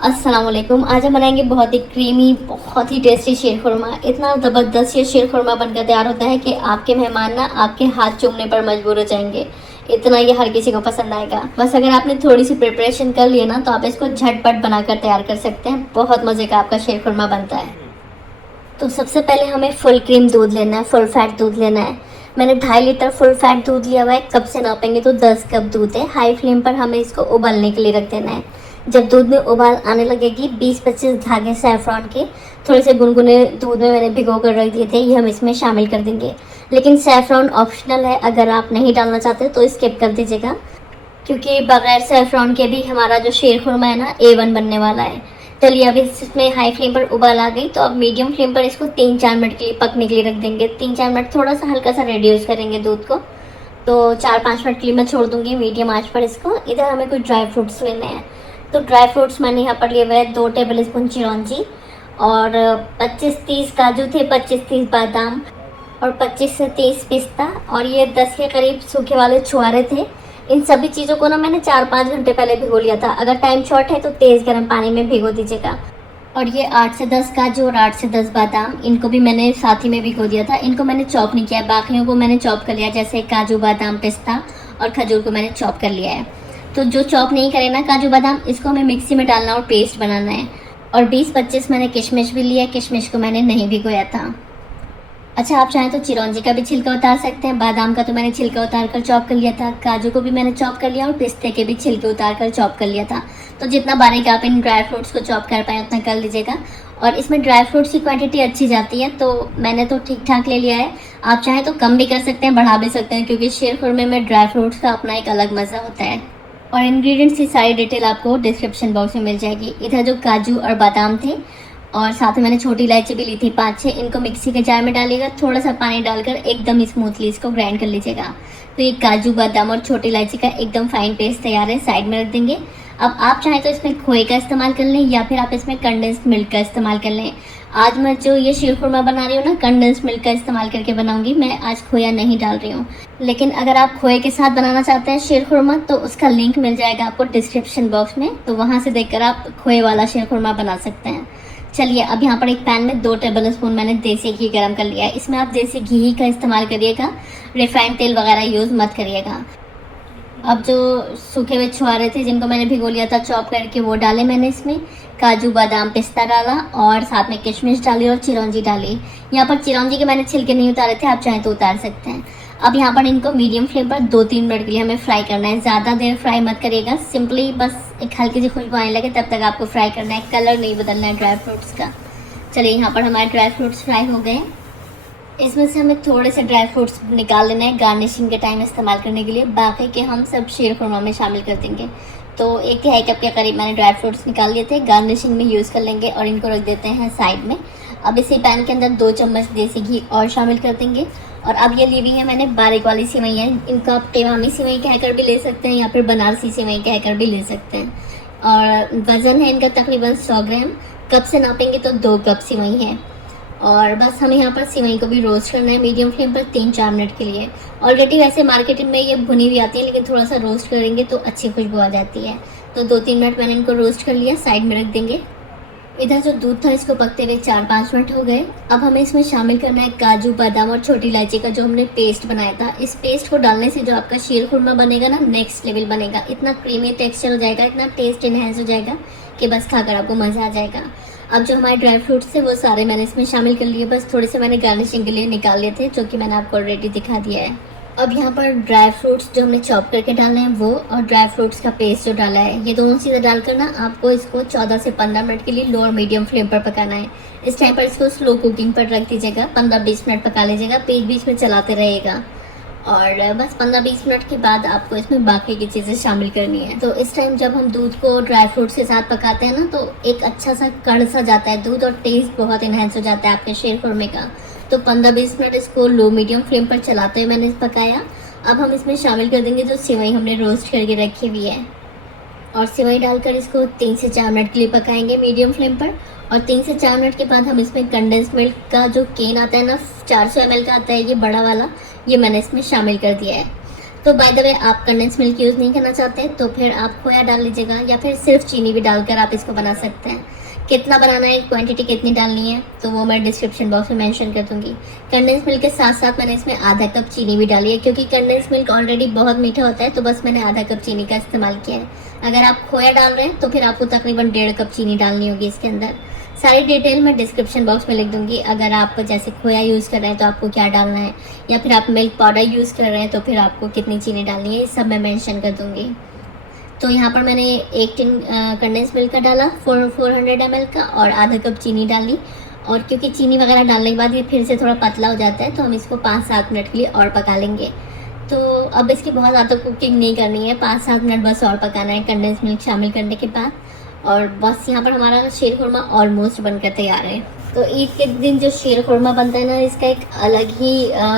अस्सलाम वालेकुम। आज हम बनाएंगे बहुत ही क्रीमी, बहुत ही टेस्टी शीरखुरमा। इतना ज़बरदस्त ये शीरखुरमा बनकर तैयार होता है कि आपके मेहमान ना आपके हाथ चूमने पर मजबूर हो जाएंगे। इतना ये हर किसी को पसंद आएगा। बस अगर आपने थोड़ी सी प्रिपरेशन कर ली ना तो आप इसको झटपट बनाकर तैयार कर सकते हैं। बहुत मज़े का आपका शीरखुरमा बनता है। तो सबसे पहले हमें फुल क्रीम दूध लेना है, फुल फैट दूध लेना है। मैंने 2.5 लीटर फुल फैट दूध लिया हुआ है। कप से नापेंगे तो 10 कप दूध है। हाई फ्लेम पर हमें इसको उबलने के लिए रख देना है। जब दूध में उबाल आने लगेगी, 20-25 धागे सैफरॉन के थोड़े से गुनगुने दूध में मैंने भिगो कर रख दिए थे, ये हम इसमें शामिल कर देंगे। लेकिन सैफरॉन ऑप्शनल है, अगर आप नहीं डालना चाहते तो स्किप कर दीजिएगा, क्योंकि बगैर सैफरॉन के भी हमारा जो शीरखुरमा है ना A1 बनने वाला है। चलिए अब इसमें हाई फ्लेम पर उबाल आ गई तो अब मीडियम फ्लेम पर इसको 3-4 मिनट के लिए पकने के लिए रख देंगे। 3-4 मिनट थोड़ा सा हल्का सा रिड्यूस करेंगे दूध को, तो 4-5 मिनट के लिए मैं छोड़ दूंगी मीडियम आंच पर इसको। इधर हमें कुछ ड्राई फ्रूट्स लेने हैं। तो ड्राई फ्रूट्स मैंने यहाँ पर लिए हुए 2 टेबल स्पून चिरौंजी और 25-30 काजू थे, 25-30 बादाम और 25 से 30 पिस्ता और ये 10 के करीब सूखे वाले छुहारे थे। इन सभी चीज़ों को ना मैंने 4-5 घंटे पहले भिगो लिया था। अगर टाइम शॉर्ट है तो तेज़ गर्म पानी में भिगो दीजिएगा। और ये 8 से 10 काजू और 8 से 10 बादाम, इनको भी मैंने साथ ही में भिगो दिया था। इनको मैंने चॉप नहीं किया, बाकियों को मैंने चॉप कर लिया, जैसे काजू बादाम पिस्ता और खजूर को मैंने चॉप कर लिया है। तो जो चॉप नहीं करे ना काजू बादाम, इसको हमें मिक्सी में डालना और पेस्ट बनाना है। और 20-25 मैंने किशमिश भी लिया है, किशमिश को मैंने नहीं भिगोया था। अच्छा, आप चाहें तो चिरौंजी का भी छिलका उतार सकते हैं। बादाम का तो मैंने छिलका उतार कर चॉप कर लिया था, काजू को भी मैंने चॉप कर लिया और पिस्ते के भी छिलके उतार कर चॉप कर लिया था। तो जितना बारीक आप इन ड्राई फ्रूट्स को चॉप कर पाएँ उतना कर लीजिएगा। और इसमें ड्राई फ्रूट्स की क्वांटिटी अच्छी जाती है, तो मैंने तो ठीक ठाक ले लिया है। आप चाहें तो कम भी कर सकते हैं, बढ़ा भी सकते हैं, क्योंकि शीरखुरमे में ड्राई फ्रूट्स का अपना एक अलग मज़ा होता है। और इंग्रेडिएंट्स की सारी डिटेल आपको डिस्क्रिप्शन बॉक्स में मिल जाएगी। इधर जो काजू और बादाम थे और साथ में मैंने छोटी इलायची भी ली थी 5-6, इनको मिक्सी के जार में डालिएगा। थोड़ा सा पानी डालकर एकदम स्मूथली इसको ग्राइंड कर लीजिएगा। तो ये काजू बादाम और छोटी इलायची का एकदम फाइन पेस्ट तैयार है, साइड में रख देंगे। अब आप चाहें तो इसमें खोए का इस्तेमाल कर लें या फिर आप इसमें कंडेंस्ड मिल्क का इस्तेमाल कर लें। आज मैं जो ये शीरखुरमा बना रही हूँ ना, कंडेंस्ड मिल्क का इस्तेमाल करके बनाऊंगी। मैं आज खोया नहीं डाल रही हूँ। लेकिन अगर आप खोए के साथ बनाना चाहते हैं शीरखुरमा तो उसका लिंक मिल जाएगा आपको डिस्क्रिप्शन बॉक्स में, तो वहाँ से देखकर आप खोए वाला शीरखुरमा बना सकते हैं। चलिए अब यहाँ पर एक पैन में 2 टेबल स्पून मैंने देसी घी गरम कर लिया है। इसमें आप देसी घी का इस्तेमाल करिएगा, रिफाइंड तेल वगैरह यूज़ मत करिएगा। अब जो सूखे हुए छुहारे थे जिनको मैंने भिगो लिया था चॉप करके, वो डाले मैंने इसमें। काजू बादाम पिस्ता डाला और साथ में किशमिश डाली और चिरौंजी डाली। यहाँ पर चिरौंजी के मैंने छिलके नहीं उतारे थे, आप चाहें तो उतार सकते हैं। अब यहाँ पर इनको मीडियम फ्लेम पर 2-3 मिनट के लिए हमें फ्राई करना है। ज़्यादा देर फ्राई मत करिएगा, सिंपली बस एक हल्की सी खुशबू आने लगे तब तक आपको फ्राई करना है, कलर नहीं बदलना है ड्राई फ्रूट्स का। चलिए यहाँ पर हमारे ड्राई फ्रूट्स फ्राई हो गए। इसमें से हमें थोड़े से ड्राई फ्रूट्स निकाल लेना है गार्निशिंग के टाइम इस्तेमाल करने के लिए। बाकी के हम सब शीरखुरमा में शामिल कर देंगे। तो 1-2 कप के करीब मैंने ड्राई फ्रूट्स निकाल लिए थे, गार्निशिंग में यूज़ कर लेंगे और इनको रख देते हैं साइड में। अब इसी पैन के अंदर 2 चम्मच देसी घी और शामिल कर देंगे। और अब ये ली हुई है मैंने बारीक वाली सिवई है, इनको आप टेवामी सिवई कहकर भी ले सकते हैं या फिर बनारसी सिवई कहकर भी ले सकते हैं। और वज़न है इनका तकरीबन 100 ग्राम। कप से नापेंगे तो 2 कप सिवई है। और बस हमें यहाँ पर सिवई को भी रोस्ट करना है मीडियम फ्लेम पर 3-4 मिनट के लिए। ऑलरेडी वैसे मार्केट में ये भुनी हुई आती है, लेकिन थोड़ा सा रोस्ट करेंगे तो अच्छी खुशबू आ जाती है। तो 2-3 मिनट मैंने इनको रोस्ट कर लिया, साइड में रख देंगे। इधर जो दूध था इसको पकते हुए 4-5 मिनट हो गए। अब हमें इसमें शामिल करना है काजू बादाम और छोटी इलायची का जो हमने पेस्ट बनाया था। इस पेस्ट को डालने से जो आपका शीरखुरमा बनेगा ना, नेक्स्ट लेवल बनेगा। इतना क्रीमी टेक्सचर हो जाएगा, इतना टेस्ट इन्हेंस हो जाएगा कि बस खाकर आपको मज़ा आ जाएगा। अब जो हमारे ड्राई फ्रूट्स थे वो सारे मैंने इसमें शामिल कर लिए, बस थोड़े से मैंने गार्निशिंग के लिए निकाल लिए थे, जो कि मैंने आपको ऑलरेडी दिखा दिया है। अब यहाँ पर ड्राई फ्रूट्स जो हमने चॉप करके डाले हैं वो, और ड्राई फ्रूट्स का पेस्ट जो डाला है, ये दोनों चीज़ें डालकर ना आपको इसको 14 से 15 मिनट के लिए लो और मीडियम फ्लेम पर पकाना है। इस टाइम पर इसको स्लो कुकिंग पर रख दीजिएगा, 15-20 मिनट पका लीजिएगा, बीच बीच में चलाते रहिएगा। और बस 15-20 मिनट के बाद आपको इसमें बाकी की चीज़ें शामिल करनी है। तो इस टाइम जब हम दूध को ड्राई फ्रूट्स के साथ पकाते हैं ना, तो एक अच्छा सा कड़ सा जाता है दूध और टेस्ट बहुत इन्हेंस हो जाता है आपके शीरखुरमे का। तो 15-20 मिनट इसको लो मीडियम फ्लेम पर चलाते हुए मैंने पकाया। अब हम इसमें शामिल कर देंगे जो सिवई हमने रोस्ट करके रखी हुई है, और सिवई डालकर इसको 3 से 4 मिनट के लिए पकाएंगे मीडियम फ्लेम पर। और 3 से 4 मिनट के बाद हम इसमें कंडेंस मिल्क का जो केन आता है ना, 400 ml का आता है ये बड़ा वाला, ये मैंने इसमें शामिल कर दिया है। तो बाय द वे आप कंडेंस मिल्क यूज़ नहीं करना चाहते तो फिर आप खोया डाल लीजिएगा, या फिर सिर्फ चीनी भी डालकर आप इसको बना सकते हैं। कितना बनाना है, क्वांटिटी कितनी डालनी है, तो वो मैं डिस्क्रिप्शन बॉक्स में मेंशन कर दूंगी। कंडेंस मिल्क के साथ साथ मैंने इसमें आधा कप चीनी भी डाली है, क्योंकि कंडेंस मिल्क ऑलरेडी बहुत मीठा होता है, तो बस मैंने आधा कप चीनी का इस्तेमाल किया है। अगर आप खोया डाल रहे हैं तो फिर आपको तकरीबन 1.5 कप चीनी डालनी होगी इसके अंदर। सारी डिटेल मैं डिस्क्रिप्शन बॉक्स में लिख दूंगी। अगर आप जैसे खोया यूज़ कर रहे हैं तो आपको क्या डालना है, या फिर आप मिल्क पाउडर यूज़ कर रहे हैं तो फिर आपको कितनी चीनी डालनी है, ये सब मैं मेंशन कर दूंगी। तो यहाँ पर मैंने 1 टिन कंडेंस मिल्क का डाला 400 ml का, और आधा कप चीनी डाली। और क्योंकि चीनी वगैरह डालने के बाद ये फिर से थोड़ा पतला हो जाता है, तो हम इसको 5-7 मिनट के लिए और पका लेंगे। तो अब इसकी बहुत ज़्यादा कुकिंग नहीं करनी है, 5-7 मिनट बस और पकाना है कंडेंस मिल्क शामिल करने के बाद। और बस यहाँ पर हमारा शीर खुरमा ऑलमोस्ट बनकर तैयार है। तो ईद के दिन जो शीर खुरमा बनता है ना, इसका एक अलग ही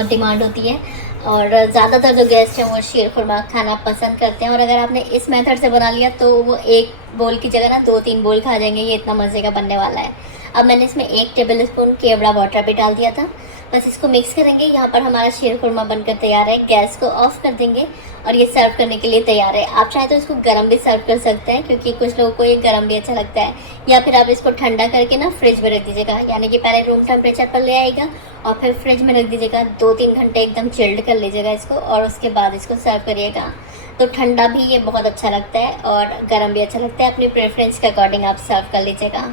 डिमांड होती है, और ज़्यादातर जो गेस्ट हैं वो शीर खुरमा खाना पसंद करते हैं। और अगर आपने इस मेथड से बना लिया तो वो 1 बोल की जगह ना 2-3 बोल खा जाएंगे, ये इतना मज़े का बनने वाला है। अब मैंने इसमें 1 टेबल स्पून केवड़ा वाटर भी डाल दिया था। बस इसको मिक्स करेंगे। यहाँ पर हमारा शीर खुरमा बनकर तैयार है। गैस को ऑफ कर देंगे और ये सर्व करने के लिए तैयार है। आप चाहे तो इसको गर्म भी सर्व कर सकते हैं, क्योंकि कुछ लोगों को ये गर्म भी अच्छा लगता है। या फिर आप इसको ठंडा करके ना फ्रिज में रख दीजिएगा, यानी कि पहले रूम टेम्परेचर पर ले आएगा और फिर फ्रिज में रख दीजिएगा। 2-3 घंटे एकदम चिल्ड कर लीजिएगा इसको, और उसके बाद इसको सर्व करिएगा। तो ठंडा भी ये बहुत अच्छा लगता है और गर्म भी अच्छा लगता है। अपनी प्रेफरेंस के अकॉर्डिंग आप सर्व कर लीजिएगा।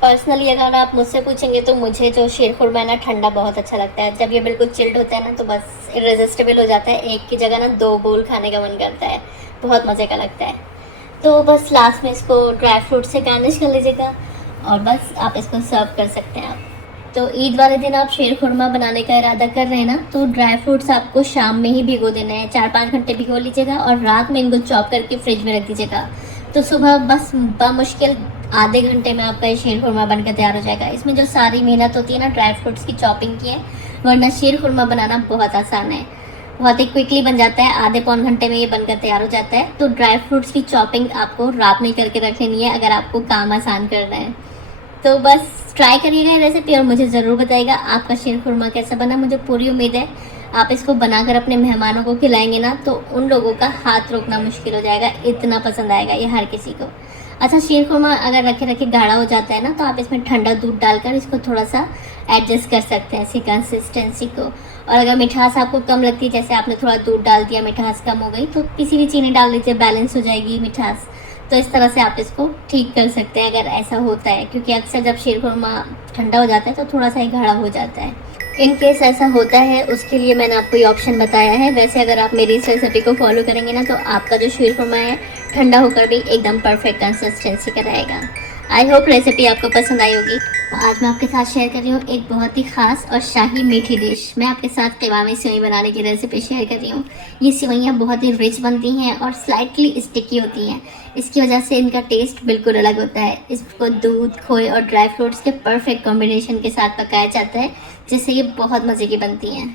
पर्सनली अगर आप मुझसे पूछेंगे तो मुझे जो शीर खुरमा है ना, ठंडा बहुत अच्छा लगता है। जब ये बिल्कुल चिल्ड होता है ना, तो बस इररेजिस्टिबल हो जाता है। एक की जगह ना 2 बोल खाने का मन करता है, बहुत मज़े का लगता है। तो बस लास्ट में इसको ड्राई फ्रूट से गार्निश कर लीजिएगा और बस आप इसको सर्व कर सकते हैं। आप तो ईद वाले दिन आप शीर खुरमा बनाने का इरादा कर रहे हैं ना, तो ड्राई फ्रूट्स आपको शाम में ही भिगो देना है। 4-5 घंटे भिगो लीजिएगा और रात में इनको चॉप करके फ्रिज में रख दीजिएगा। तो सुबह बस बामुश्किल आधे घंटे में आपका ये शीर खुरमा बनकर तैयार हो जाएगा। इसमें जो सारी मेहनत होती है ना ड्राई फ्रूट्स की चॉपिंग की है, वरना शीर खुरमा बनाना बहुत आसान है, बहुत ही क्विकली बन जाता है। आधे-पौन घंटे में ये बनकर तैयार हो जाता है। तो ड्राई फ्रूट्स की चॉपिंग आपको रात में करके रख लेनी है, अगर आपको काम आसान करना है। तो बस ट्राई करिएगा ये रेसिपी और मुझे ज़रूर बताइएगा आपका शीर खुरमा कैसा बना। मुझे पूरी उम्मीद है आप इसको बनाकर अपने मेहमानों को खिलाएंगे ना, तो उन लोगों का हाथ रोकना मुश्किल हो जाएगा, इतना पसंद आएगा ये हर किसी को। अच्छा, शीर खुरमा अगर रखे रखे गाढ़ा हो जाता है ना, तो आप इसमें ठंडा दूध डालकर इसको थोड़ा सा एडजस्ट कर सकते हैं इसकी कंसिस्टेंसी को। और अगर मिठास आपको कम लगती है, जैसे आपने थोड़ा दूध डाल दिया, मिठास कम हो गई, तो किसी भी चीनी डाल लीजिए, बैलेंस हो जाएगी मिठास। तो इस तरह से आप इसको ठीक कर सकते हैं अगर ऐसा होता है, क्योंकि अक्सर जब शीर खुरमा ठंडा हो जाता है तो थोड़ा सा ही गाढ़ा हो जाता है। इन केस ऐसा होता है उसके लिए मैंने आपको ये ऑप्शन बताया है। वैसे अगर आप मेरी इस रेसिपी को फॉलो करेंगे ना, तो आपका जो शीर खुरमा है ठंडा होकर भी एकदम परफेक्ट कंसिस्टेंसी का रहेगा। आई होप रेसिपी आपको पसंद आई होगी। आज मैं आपके साथ शेयर कर रही हूँ एक बहुत ही ख़ास और शाही मीठी डिश। मैं आपके साथ क़वामी सेवई बनाने की रेसिपी शेयर कर रही हूँ। ये सेवइयाँ बहुत ही रिच बनती हैं और स्लाइटली स्टिकी होती हैं। इसकी वजह से इनका टेस्ट बिल्कुल अलग होता है। इसको दूध, खोए और ड्राई फ्रूट्स के परफेक्ट कॉम्बिनेशन के साथ पकाया जाता है, जिससे ये बहुत मज़े की बनती हैं।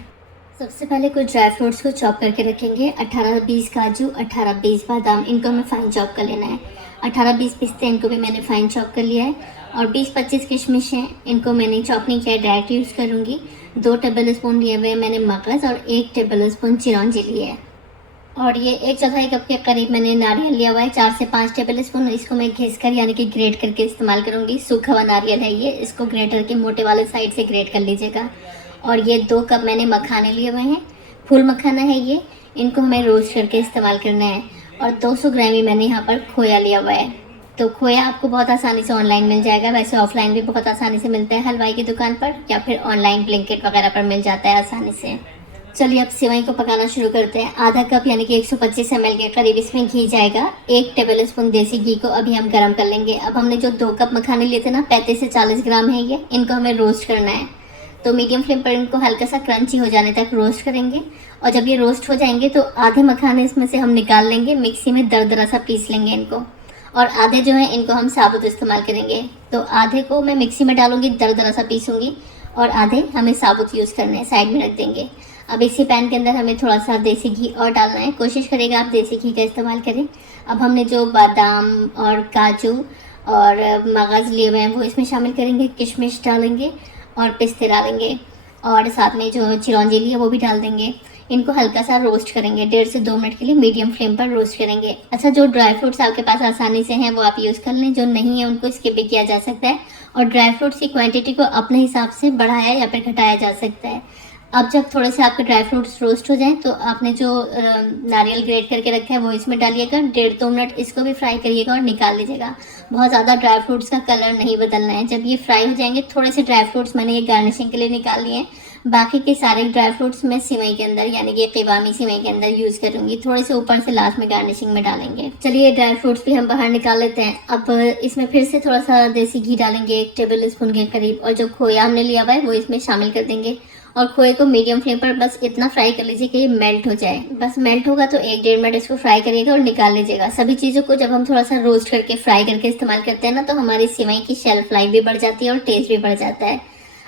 सबसे पहले कुछ ड्राई फ्रूट्स को चॉप करके रखेंगे। 18-20 काजू, 18-20 बादाम, इनको हमें फाइन चॉप कर लेना है। 18-20 पिस्ते, इनको भी मैंने फाइन चॉप कर लिया है। और 20-25 किशमिश हैं, इनको मैंने चॉप नहीं किया, डायरेक्ट यूज़ करूँगी। 2 टेबल स्पून लिए हुए मैंने मगज़ और 1 टेबल स्पून चिरौंजी लिए है। और ये 1/4 कप के करीब मैंने नारियल लिया हुआ है, 4 से 5 टेबल स्पून। इसको मैं घिस कर यानी कि ग्रेट करके इस्तेमाल करूँगी। सूखा हुआ नारियल है ये, इसको ग्रेटर के मोटे वाले साइड से ग्रेट कर लीजिएगा। और ये 2 कप मैंने मखाने लिए हुए हैं, फूल मखाना है ये, इनको हमें रोस्ट करके इस्तेमाल करना है। और 200 ग्राम ही मैंने यहाँ पर खोया लिया हुआ है। तो खोया आपको बहुत आसानी से ऑनलाइन मिल जाएगा, वैसे ऑफलाइन भी बहुत आसानी से मिलता है हलवाई की दुकान पर, या फिर ऑनलाइन ब्लिंकिट वगैरह पर मिल जाता है आसानी से। चलिए अब सेवई को पकाना शुरू करते हैं। आधा कप यानी कि 125 ml के करीब इसमें घी जाएगा। 1 टेबल स्पून देसी घी को अभी हम गर्म कर लेंगे। अब हमने जो 2 कप मखाने लिए थे ना, 35 से 40 ग्राम है ये, इनको हमें रोस्ट करना है। तो मीडियम फ्लेम पर इनको हल्का सा क्रंची हो जाने तक रोस्ट करेंगे। और जब ये रोस्ट हो जाएंगे तो आधे मखाने इसमें से हम निकाल लेंगे, मिक्सी में दरदरा सा पीस लेंगे इनको। और आधे जो है इनको हम साबुत इस्तेमाल करेंगे। तो आधे को मैं मिक्सी में डालूंगी, दरदरा सा पीसूंगी, और आधे हमें साबुत यूज़ करने हैं, साइड में रख देंगे। अब इसी पैन के अंदर हमें थोड़ा सा देसी घी और डालना है। कोशिश करेगा आप देसी घी का इस्तेमाल करें। अब हमने जो बादाम और काजू और मगज़ लिए हुए हैं वो इसमें शामिल करेंगे, किशमिश डालेंगे और पिस्ते डालेंगे, और साथ में जो चिरौंजी ली है वो भी डाल देंगे। इनको हल्का सा रोस्ट करेंगे, 1.5 से 2 मिनट के लिए मीडियम फ्लेम पर रोस्ट करेंगे। अच्छा, जो ड्राई फ्रूट्स आपके पास आसानी से हैं वो आप यूज़ कर लें, जो नहीं है उनको स्किप भी किया जा सकता है। और ड्राई फ्रूट्स की क्वांटिटी को अपने हिसाब से बढ़ाया या फिर घटाया जा सकता है। अब जब थोड़े से आपके ड्राई फ्रूट्स रोस्ट हो जाएं तो आपने जो नारियल ग्रेट करके रखा है वो इसमें डालिएगा, 1.5-2 मिनट इसको भी फ्राई करिएगा और निकाल लीजिएगा। बहुत ज़्यादा ड्राई फ्रूट्स का कलर नहीं बदलना है। जब ये फ्राई हो जाएंगे, थोड़े से ड्राई फ्रूट्स मैंने ये गार्निशिंग के लिए निकाल लिए हैं, बाकी के सारे ड्राई फ्रूट्स मैं सिवई के अंदर यानी कि क़िवामी सिवई के अंदर यूज़ करूँगी, थोड़े से ऊपर से लास्ट में गार्निशिंग में डालेंगे। चलिए ड्राई फ्रूट्स भी हम बाहर निकाल लेते हैं। अब इसमें फिर से थोड़ा सा देसी घी डालेंगे, 1 टेबल स्पून के करीब, और जो खोया हमने लिया हुआ है वो इसमें शामिल कर देंगे। और खोए को मीडियम फ्लेम पर बस इतना फ्राई कर लीजिए कि ये मेल्ट हो जाए। बस मेल्ट होगा तो 1-1.5 मिनट इसको फ्राई करिएगा और निकाल लीजिएगा। सभी चीज़ों को जब हम थोड़ा सा रोस्ट करके फ्राई करके इस्तेमाल करते हैं ना, तो हमारी सिवई की शेल्फ लाइफ भी बढ़ जाती है और टेस्ट भी बढ़ जाता है।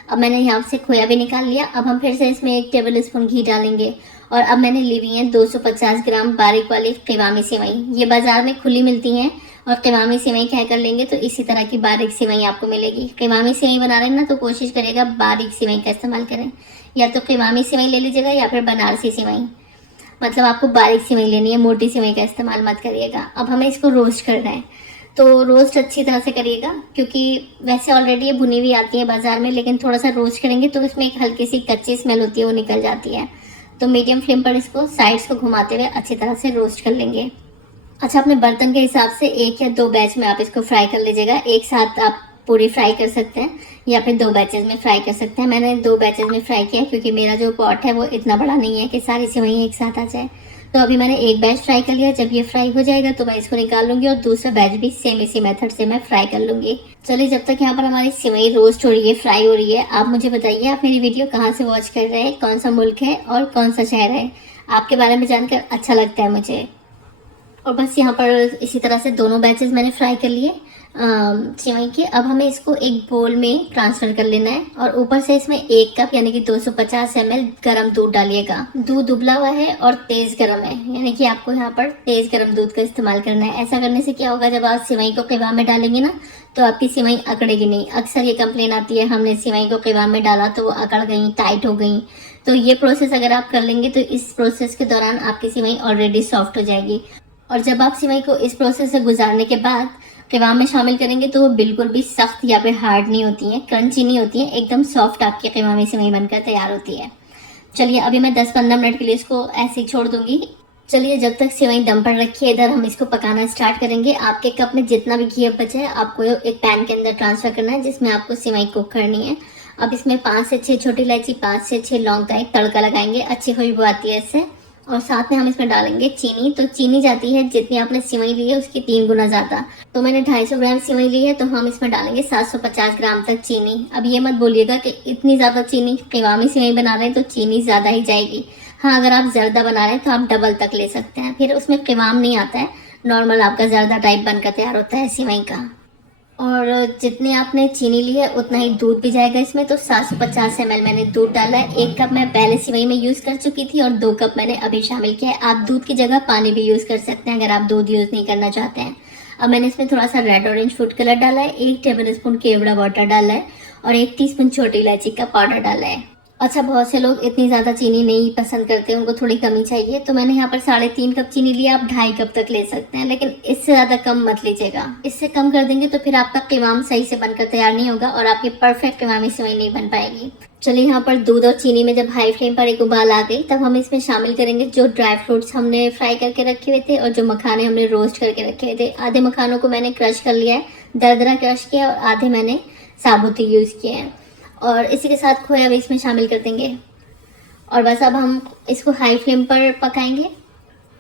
अब मैंने यहाँ से खोया भी निकाल लिया। अब हम फिर से इसमें 1 टेबल स्पून घी डालेंगे। और अब मैंने ली हुई है 250 ग्राम बारीक वाली क़िवामी सिवई। ये बाज़ार में खुली मिलती हैं और क़िवामी सिवई कह कर लेंगे तो इसी तरह की बारीक सिवई आपको मिलेगी। क़िवामी सिवई बना रहे हैं ना, तो कोशिश करिएगा बारीक सिवई का इस्तेमाल करें। या तो क़िवामी सिवई ले लीजिएगा या फिर बनारसी सिवई, मतलब आपको बारीक सिवई लेनी है, मोटी सिवई का इस्तेमाल मत करिएगा। अब हमें इसको रोस्ट करना है, तो रोस्ट अच्छी तरह से करिएगा, क्योंकि वैसे ऑलरेडी ये भुनी हुई आती है बाज़ार में, लेकिन थोड़ा सा रोस्ट करेंगे तो इसमें एक हल्की सी कच्ची स्मेल होती है, वो निकल जाती है। तो मीडियम फ्लेम पर इसको साइड्स को घुमाते हुए अच्छी तरह से रोस्ट कर लेंगे। अच्छा, अपने बर्तन के हिसाब से 1 या 2 बैच में आप इसको फ्राई कर लीजिएगा। एक साथ आप पूरी फ्राई कर सकते हैं या फिर 2 बैचेज में फ्राई कर सकते हैं। मैंने 2 बैचेज में फ्राई किया क्योंकि मेरा जो पॉट है वो इतना बड़ा नहीं है कि सारी सिवई एक साथ आ जाए। तो अभी मैंने 1 बैच फ्राई कर लिया। जब ये फ्राई हो जाएगा तो मैं इसको निकाल लूँगी और दूसरा बैच भी सेम इसी मेथड से मैं फ्राई कर लूँगी। चलिए, जब तक यहाँ पर हमारी सिवई रोस्ट हो रही है, फ्राई हो रही है, आप मुझे बताइए आप मेरी वीडियो कहाँ से वॉच कर रहे हैं, कौन सा मुल्क है और कौन सा शहर है। आपके बारे में जानकर अच्छा लगता है मुझे। और बस यहाँ पर इसी तरह से दोनों बैचेस मैंने फ्राई कर लिए सिवई के। अब हमें इसको एक बोल में ट्रांसफ़र कर लेना है और ऊपर से इसमें 1 कप यानी कि 250 ml गर्म दूध डालिएगा। दूध उबला हुआ है और तेज़ गर्म है, यानी कि आपको यहाँ पर तेज़ गर्म दूध का इस्तेमाल करना है। ऐसा करने से क्या होगा, जब आप सिवई को क़िवा में डालेंगे ना, तो आपकी सिवई अकड़ेगी नहीं। अक्सर ये कंप्लेन आती है, हमने सिवई को क़िवा में डाला तो वो अकड़ गई, टाइट हो गई। तो ये प्रोसेस अगर आप कर लेंगे तो इस प्रोसेस के दौरान आपकी सिवई ऑलरेडी सॉफ्ट हो जाएगी। और जब आप सिवई को इस प्रोसेस से गुजारने के बाद क़िवा में शामिल करेंगे तो वो बिल्कुल भी सख्त या फिर हार्ड नहीं होती हैं, क्रंची नहीं होती हैं, एकदम सॉफ्ट आपकी क़िवामी सिवई बनकर तैयार होती है। चलिए, अभी मैं 10-15 मिनट के लिए इसको ऐसे ही छोड़ दूंगी। चलिए, जब तक सिवई दम पर रखी है, इधर हम इसको पकाना स्टार्ट करेंगे। आपके कप में जितना भी घी बचा है आपको एक पैन के अंदर ट्रांसफ़र करना है, जिसमें आपको सिवई कुक करनी है। अब इसमें 5 से 6 छोटी इलायची, 5 से 6 लौंग का एक तड़का लगाएंगे। अच्छी खुशबू आती है इससे। और साथ में हम इसमें डालेंगे चीनी। तो चीनी जाती है जितनी आपने सिवई ली है उसकी 3 गुना ज़्यादा। तो मैंने 250 ग्राम सिवई ली है, तो हम इसमें डालेंगे 750 ग्राम तक चीनी। अब ये मत बोलिएगा कि इतनी ज़्यादा चीनी, क़िवामी सिवई बना रहे हैं तो चीनी ज़्यादा ही जाएगी। हाँ, अगर आप ज़र्दा बना रहे हैं तो आप डबल तक ले सकते हैं, फिर उसमें क़िवाम नहीं आता है, नॉर्मल आपका ज़र्दा टाइप बनकर तैयार होता है सिवई का। और जितनी आपने चीनी ली है उतना ही दूध भी जाएगा इसमें। तो 750 ml मैंने दूध डाला है। 1 कप मैं पहले सिवई में यूज़ कर चुकी थी और 2 कप मैंने अभी शामिल किया है। आप दूध की जगह पानी भी यूज़ कर सकते हैं अगर आप दूध यूज़ नहीं करना चाहते हैं। अब मैंने इसमें थोड़ा सा रेड ऑरेंज फूड कलर डाला है, 1 टेबल स्पून केवड़ा वाटर डाला है और 1 टीस्पून छोटी इलायची का पाउडर डाला है। अच्छा, बहुत से लोग इतनी ज़्यादा चीनी नहीं पसंद करते, उनको थोड़ी कमी चाहिए, तो मैंने यहाँ पर 3.5 कप चीनी लिया। आप 2.5 कप तक ले सकते हैं, लेकिन इससे ज़्यादा कम मत लीजिएगा। इससे कम कर देंगे तो फिर आपका क़िवाम सही से बनकर तैयार नहीं होगा और आपकी परफेक्ट क़िवामी सिवई नहीं बन पाएगी। चलिए, यहाँ पर दूध और चीनी में जब हाई फ्लेम पर एक उबाल आ गई, तब हम इसमें शामिल करेंगे जो ड्राई फ्रूट्स हमने फ्राई करके रखे हुए थे और जो मखाने हमने रोस्ट करके रखे हुए थे। आधे मखानों को मैंने क्रश कर लिया है, दरदरा क्रश किया, और आधे मैंने साबुत ही यूज़ किए हैं। और इसी के साथ खोया भी इसमें शामिल कर देंगे। और बस अब हम इसको हाई फ्लेम पर पकाएंगे,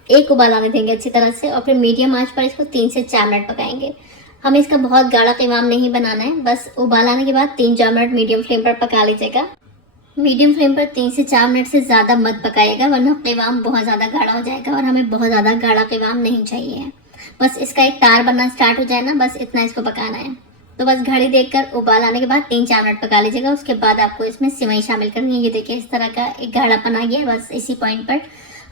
एक उबाल आने देंगे अच्छी तरह से, और फिर मीडियम आंच पर इसको 3 से 4 मिनट पकाएंगे। हमें इसका बहुत गाढ़ा क़िवाम नहीं बनाना है, बस उबाल आने के बाद 3-4 मिनट मीडियम फ्लेम पर पका लीजिएगा। मीडियम फ्लेम पर 3 से 4 मिनट से ज़्यादा मत पकाइएगा, वरना क़िवाम बहुत ज़्यादा गाढ़ा हो जाएगा और हमें बहुत ज़्यादा गाढ़ा क़िवाम नहीं चाहिए। बस इसका एक तार बनना स्टार्ट हो जाए ना, बस इतना इसको पकाना है। तो बस घड़ी देखकर उबाल आने के बाद 3-4 मिनट पका लीजिएगा। उसके बाद आपको इसमें सिवई शामिल करनी है। ये देखिए, इस तरह का एक गाढ़ापन आ गया है। बस इसी पॉइंट पर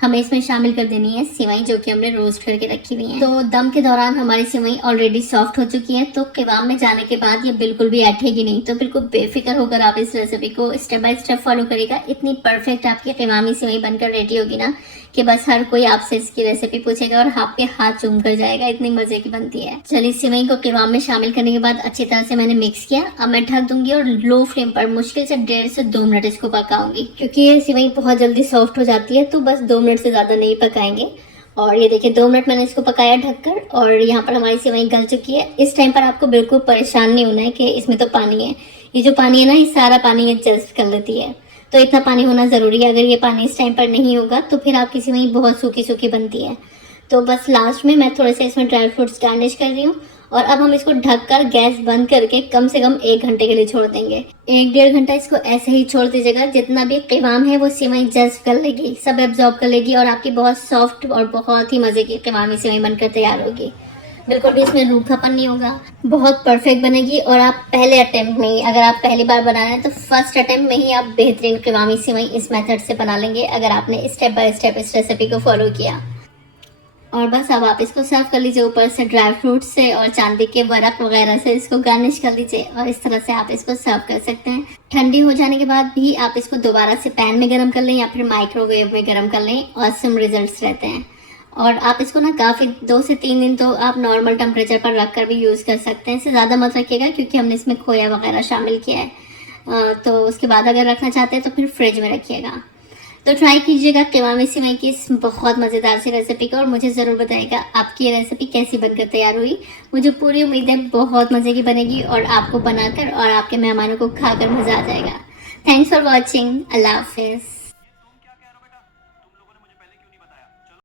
हमें इसमें शामिल कर देनी है सेवई, जो कि हमने रोस्ट करके रखी हुई है। तो दम के दौरान हमारी सेवई ऑलरेडी सॉफ्ट हो चुकी है, तो क़िवाम में जाने के बाद ये बिल्कुल भी ऐठेगी नहीं। तो बिल्कुल बेफिक्र होकर आप इस रेसिपी को स्टेप बाय स्टेप फॉलो करेगा। इतनी परफेक्ट आपकी क़िवामी सेवई बनकर रेडी होगी ना कि बस हर कोई आपसे इसकी रेसिपी पूछेगा और आपके हाथ चूम कर जाएगा, इतनी मजे की बनती है। चलिए सेवई को क़िवाम में शामिल करने के बाद अच्छी तरह से मैंने मिक्स किया। अब मैं ढक दूंगी और लो फ्लेम पर मुश्किल से 1.5 से 2 मिनट इसको पकाऊंगी, क्योंकि ये सेवई बहुत जल्दी सॉफ्ट हो जाती है। तो बस 2 मिनट से ज़्यादा नहीं पकाएंगे। और ये देखिए 2 मिनट मैंने इसको पकाया ढककर, और यहाँ पर हमारी सेवई गल चुकी है। इस टाइम पर आपको बिल्कुल परेशान नहीं होना है कि इसमें तो पानी है। ये जो पानी है ना, ये सारा पानी ये जस्ट कर लेती है, तो इतना पानी होना ज़रूरी है। अगर ये पानी इस टाइम पर नहीं होगा तो फिर आपकी सेवई बहुत सूखी सूखी बनती है। तो बस लास्ट में मैं थोड़े से इसमें ड्राई फ्रूट्स गार्निश कर रही हूँ। और अब हम इसको ढककर गैस बंद करके कम से कम 1 घंटे के लिए छोड़ देंगे। 1-1.5 घंटा इसको ऐसे ही छोड़ दीजिएगा। जितना भी क़िवाम है वो सेवई जस्ट कर लेगी, सब एब्जॉर्ब कर लेगी, और आपकी बहुत सॉफ्ट और बहुत ही मज़े की क़िवामी सेवई बनकर तैयार होगी। बिल्कुल भी इसमें रूखापन नहीं होगा, बहुत परफेक्ट बनेगी। और आप पहले अटेम्प्ट में ही, अगर आप पहली बार बना रहे हैं तो फर्स्ट अटेम्प्ट में ही आप बेहतरीन क़िवामी सेवई इस मेथड से बना लेंगे, अगर आपने स्टेप बाय स्टेप इस रेसिपी को फॉलो किया। और बस अब आप इसको सर्व कर लीजिए, ऊपर से ड्राई फ्रूट से और चांदी के वर्क वगैरह से इसको गार्निश कर लीजिए, और इस तरह से आप इसको सर्व कर सकते हैं। ठंडी हो जाने के बाद भी आप इसको दोबारा से पैन में गर्म कर लें या फिर माइक्रोवेव में गर्म कर लें, ऑसम रिजल्ट्स रहते हैं। और आप इसको ना काफ़ी 2 से 3 दिन तो आप नॉर्मल टेम्परेचर पर रख कर भी यूज़ कर सकते हैं। इससे ज़्यादा मत रखिएगा, क्योंकि हमने इसमें खोया वगैरह शामिल किया है। तो उसके बाद अगर रखना चाहते हैं तो फिर फ्रिज में रखिएगा। तो ट्राई कीजिएगा क़िवामी सेवई की इस बहुत मज़ेदार सी रेसिपी को, और मुझे ज़रूर बताइएगा आपकी ये रेसिपी कैसी बनकर तैयार हुई। मुझे पूरी उम्मीद है बहुत मज़े की बनेगी, और आपको बनाकर और आपके मेहमानों को खाकर मज़ा आ जाएगा। Thanks for watching. अल्लाह हाफिज़।